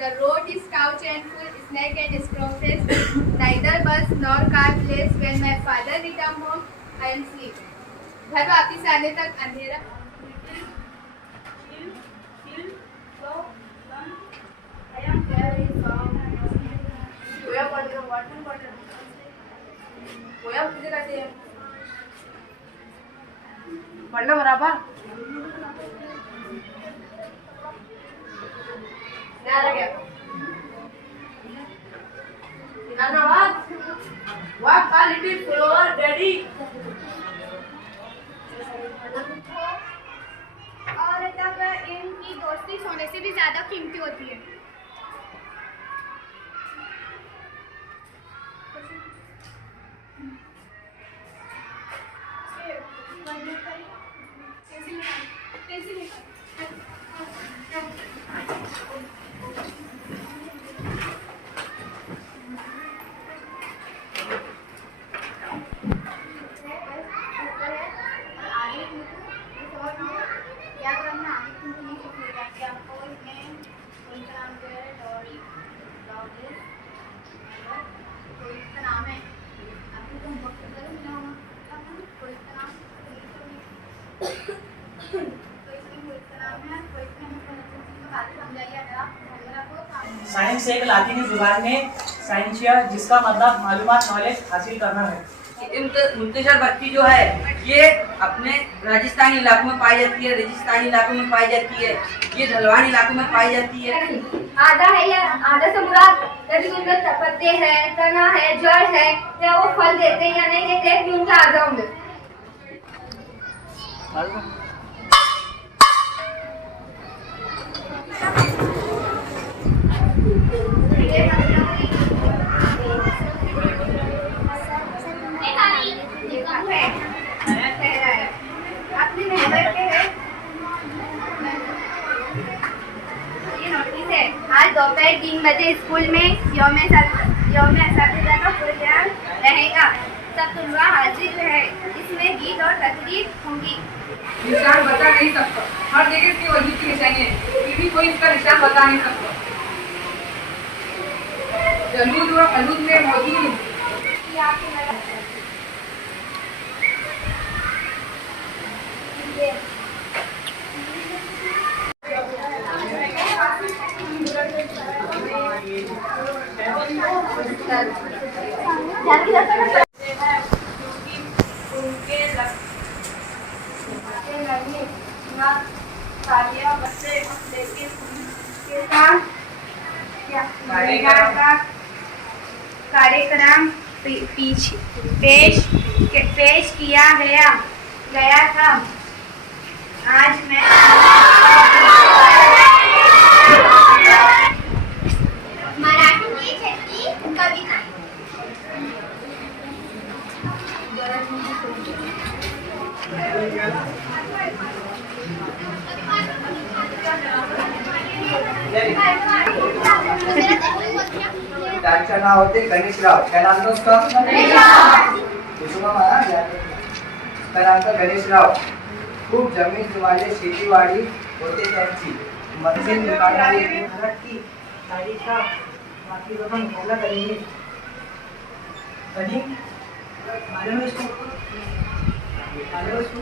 The road is couch and full, snake and scrumptious. Neither bus nor car plays. When my father returned home, I am asleep. घर वापिस आने तक अंधेरा. पढ़ना बराबर what quality flower daddy और तब इनकी दोस्ती सोने से भी ज्यादा कीमती होती है. साइंस एक लातीनी जुबान में साइंसिया जिसका मतलब मालूमात नॉलेज हासिल करना है. मुंतशिर बत्ती जो है ये अपने राजस्थानी इलाकों में पाई जाती है, रेगिस्तानी इलाकों में पाई जाती है, ये ढलवानी इलाकों में पाई जाती है. आधा है या आधा से मुराद उनके पत्ते है, तना है, जड़ है या वो फल देते हैं या नहीं देते हैं, उनका आधा होंगे. आज दोपहर 3 बजे स्कूल में यौम असातिज़ा का प्रोग्राम रहेगा. सब तुलवा हाजिर है. इसमें गीत और तकरीर होंगी. निशान बता नहीं सकता. हर जगह की वही की निशानी है, फिर भी कोई इसका निशान बता नहीं सकता. जलूद और खलूद में मौजूद कार्यक्रम पेश किया गया था. आज मैं मराठी की छठी कविता. त्यांचं नाव होते गणेशराव. काय नाव होतं? काय नाव गणेशराव. खूप जमीन जुमाले, शेतीवाडी होते त्यांची. मंजिल दुकानारी मराठी साडीचा बाकी बघून घाला कधी कधी आलं नसतो. आलं नसतो.